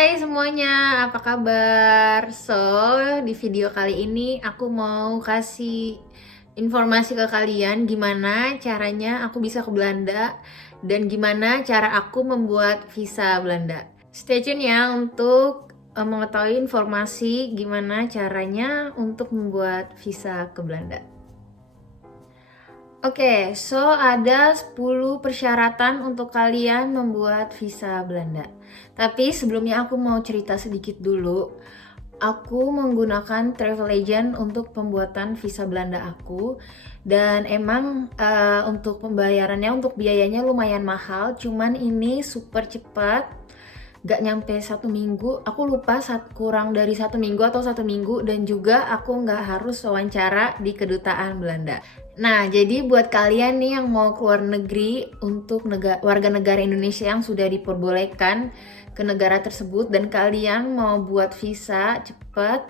Hai semuanya, apa kabar? Di video kali ini aku mau kasih informasi ke kalian gimana caranya aku bisa ke Belanda dan gimana cara aku membuat visa Belanda. Stay tune ya untuk mengetahui informasi gimana caranya untuk membuat visa ke Belanda. Oke, ada 10 persyaratan untuk kalian membuat visa Belanda. Tapi sebelumnya aku mau cerita sedikit dulu. Aku menggunakan travel agent untuk pembuatan visa Belanda aku. Dan emang untuk pembayarannya, untuk biayanya lumayan mahal. Cuman ini super cepat, gak nyampe 1 minggu. Aku lupa kurang dari 1 minggu atau 1 minggu. Dan juga aku gak harus wawancara di kedutaan Belanda. Nah, jadi buat kalian nih yang mau keluar negeri untuk warga negara Indonesia yang sudah diperbolehkan ke negara tersebut dan kalian mau buat visa cepet,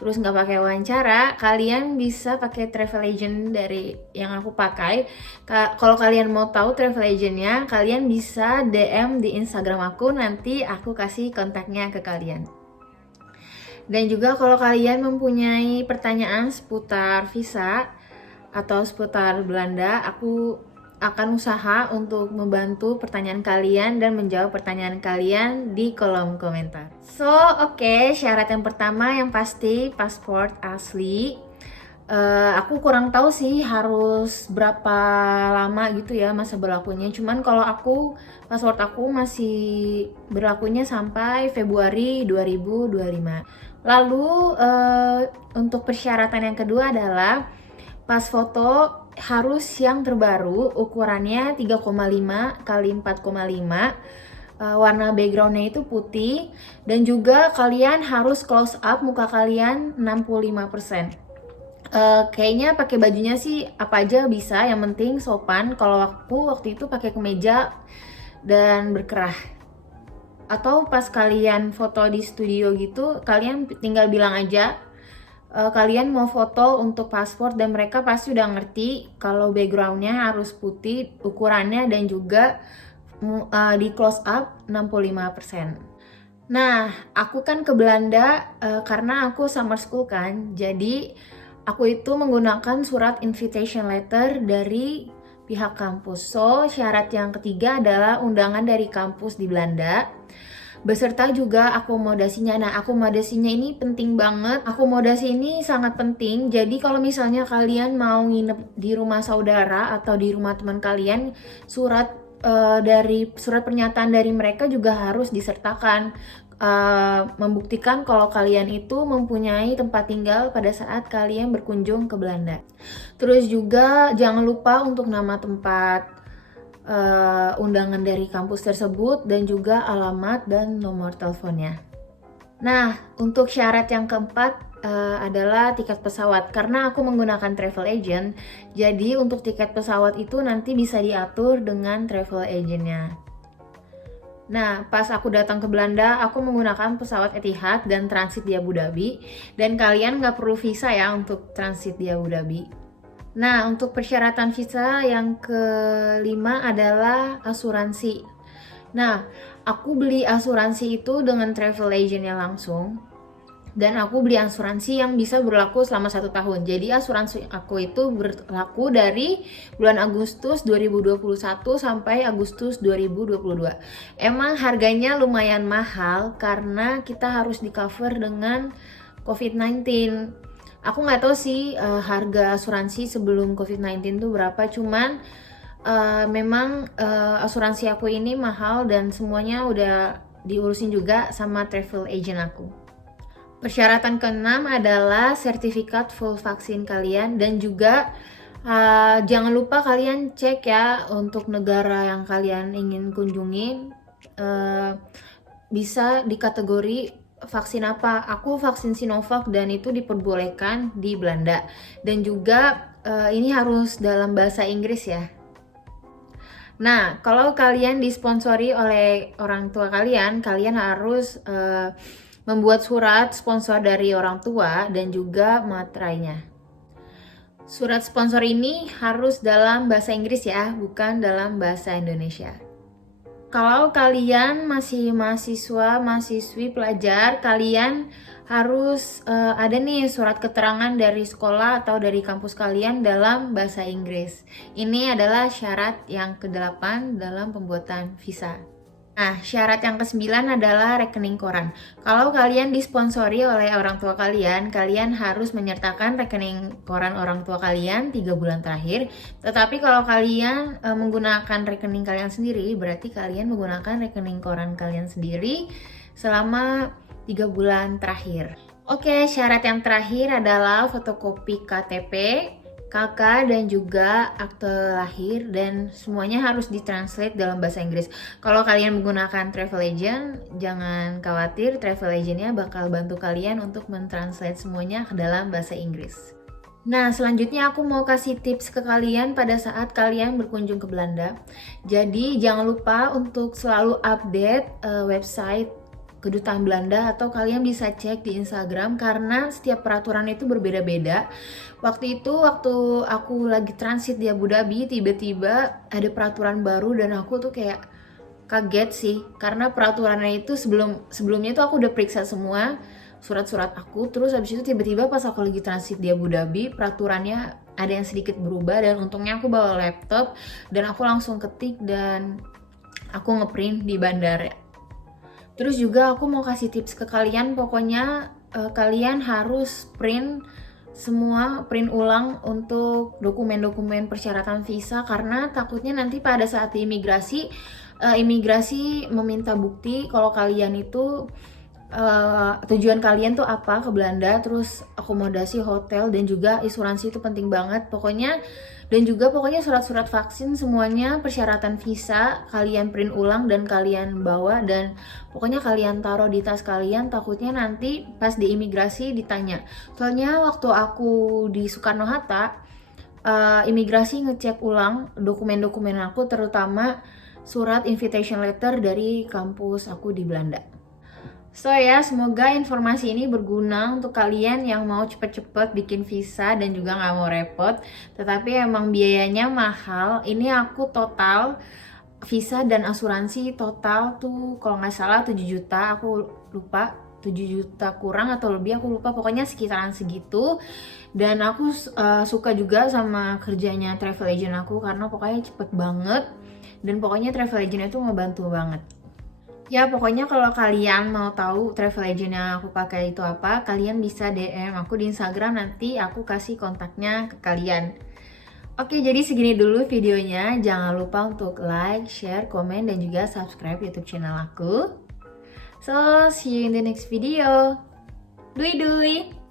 terus nggak pakai wawancara, kalian bisa pakai travel agent dari yang aku pakai. Kalau kalian mau tahu travel agentnya, kalian bisa DM di Instagram aku, nanti aku kasih kontaknya ke kalian. Dan juga kalau kalian mempunyai pertanyaan seputar visa atau seputar Belanda, aku akan usaha untuk membantu pertanyaan kalian dan menjawab pertanyaan kalian di kolom komentar. Oke, syarat yang pertama yang pasti paspor asli. Aku kurang tahu sih harus berapa lama gitu ya masa berlakunya. Cuman kalau paspor aku masih berlakunya sampai Februari 2025. Lalu untuk persyaratan yang kedua adalah pas foto harus yang terbaru, ukurannya 3,5 kali 4,5. Warna backgroundnya itu putih. Dan juga kalian harus close up muka kalian 65%. Kayaknya pakai bajunya sih apa aja bisa, yang penting sopan. Kalau aku waktu itu pakai kemeja dan berkerah. Atau pas kalian foto di studio gitu, kalian tinggal bilang aja kalian mau foto untuk paspor dan mereka pasti udah ngerti kalau backgroundnya harus putih, ukurannya, dan juga di close up 65%. Nah, aku kan ke Belanda karena aku summer school kan, jadi aku itu menggunakan surat invitation letter dari pihak kampus. Syarat yang ketiga adalah undangan dari kampus di Belanda beserta juga akomodasinya. Nah, akomodasinya ini penting banget. Akomodasi ini sangat penting. Jadi kalau misalnya kalian mau nginep di rumah saudara atau di rumah teman kalian, surat pernyataan dari mereka juga harus disertakan, membuktikan kalau kalian itu mempunyai tempat tinggal pada saat kalian berkunjung ke Belanda. Terus juga jangan lupa untuk nama tempat undangan dari kampus tersebut dan juga alamat dan nomor teleponnya. Nah, untuk syarat yang keempat adalah tiket pesawat. Karena aku menggunakan travel agent, jadi untuk tiket pesawat itu nanti bisa diatur dengan travel agentnya. Nah, pas aku datang ke Belanda, aku menggunakan pesawat Etihad dan transit di Abu Dhabi. Dan kalian nggak perlu visa ya untuk transit di Abu Dhabi. Nah, untuk persyaratan visa yang kelima adalah asuransi. Nah, aku beli asuransi itu dengan travel agentnya langsung. Dan aku beli asuransi yang bisa berlaku selama 1 tahun. Jadi asuransi aku itu berlaku dari bulan Agustus 2021 sampai Agustus 2022. Emang harganya lumayan mahal karena kita harus di cover dengan COVID-19. Aku nggak tahu sih harga asuransi sebelum COVID-19 tuh berapa, cuman memang asuransi aku ini mahal dan semuanya udah diurusin juga sama travel agent aku. Persyaratan keenam adalah sertifikat full vaksin kalian dan juga jangan lupa kalian cek ya untuk negara yang kalian ingin kunjungi bisa di kategori vaksin apa. Aku vaksin Sinovac dan itu diperbolehkan di Belanda. Dan juga ini harus dalam bahasa Inggris ya. Nah, kalau kalian disponsori oleh orang tua kalian harus membuat surat sponsor dari orang tua dan juga materainya. Surat sponsor ini harus dalam bahasa Inggris ya, bukan dalam bahasa Indonesia. kalau kalian masih mahasiswa, mahasiswi, pelajar, kalian harus ada nih surat keterangan dari sekolah atau dari kampus kalian dalam bahasa Inggris. Ini adalah syarat yang ke-8 dalam pembuatan visa. Nah, syarat yang ke-9 adalah rekening koran. Kalau kalian disponsori oleh orang tua kalian, kalian harus menyertakan rekening koran orang tua kalian 3 bulan terakhir. Tetapi kalau kalian menggunakan rekening kalian sendiri, berarti kalian menggunakan rekening koran kalian sendiri selama 3 bulan terakhir. Oke, syarat yang terakhir adalah fotokopi KTP, KK, dan juga akte lahir, dan semuanya harus ditranslate dalam bahasa Inggris. Kalau kalian menggunakan travel agent, jangan khawatir, travel agentnya bakal bantu kalian untuk mentranslate semuanya ke dalam bahasa Inggris. Nah, selanjutnya aku mau kasih tips ke kalian pada saat kalian berkunjung ke Belanda. Jadi jangan lupa untuk selalu update website Kedutaan Belanda, atau kalian bisa cek di Instagram karena setiap peraturan itu berbeda-beda. Waktu aku lagi transit di Abu Dhabi, tiba-tiba ada peraturan baru dan aku tuh kayak kaget sih, karena peraturannya itu sebelumnya tuh aku udah periksa semua surat-surat aku, terus habis itu tiba-tiba pas aku lagi transit di Abu Dhabi, peraturannya ada yang sedikit berubah, dan untungnya aku bawa laptop dan aku langsung ketik dan aku ngeprint di bandara. Terus juga aku mau kasih tips ke kalian, pokoknya kalian harus print ulang untuk dokumen-dokumen persyaratan visa, karena takutnya nanti pada saat di imigrasi meminta bukti kalau kalian itu tujuan kalian tuh apa ke Belanda, terus akomodasi, hotel, dan juga asuransi itu penting banget pokoknya. Dan juga pokoknya surat-surat vaksin, semuanya persyaratan visa kalian print ulang dan kalian bawa, dan pokoknya kalian taruh di tas kalian, takutnya nanti pas di imigrasi ditanya. Soalnya waktu aku di Soekarno-Hatta, imigrasi ngecek ulang dokumen-dokumen aku, terutama surat invitation letter dari kampus aku di Belanda. So ya, semoga informasi ini berguna untuk kalian yang mau cepet-cepet bikin visa dan juga nggak mau repot. Tetapi emang biayanya mahal. Ini aku total visa dan asuransi total tuh kalau nggak salah 7 juta, aku lupa 7 juta kurang atau lebih, aku lupa, pokoknya sekitaran segitu. Dan aku suka juga sama kerjanya travel agent aku karena pokoknya cepet banget, dan pokoknya travel agent itu ngebantu banget. Ya pokoknya kalau kalian mau tahu travel agent yang aku pakai itu apa, kalian bisa DM aku di Instagram, nanti aku kasih kontaknya ke kalian. Oke, jadi segini dulu videonya. Jangan lupa untuk like, share, komen, dan juga subscribe YouTube channel aku. So, see you in the next video. Dui dui!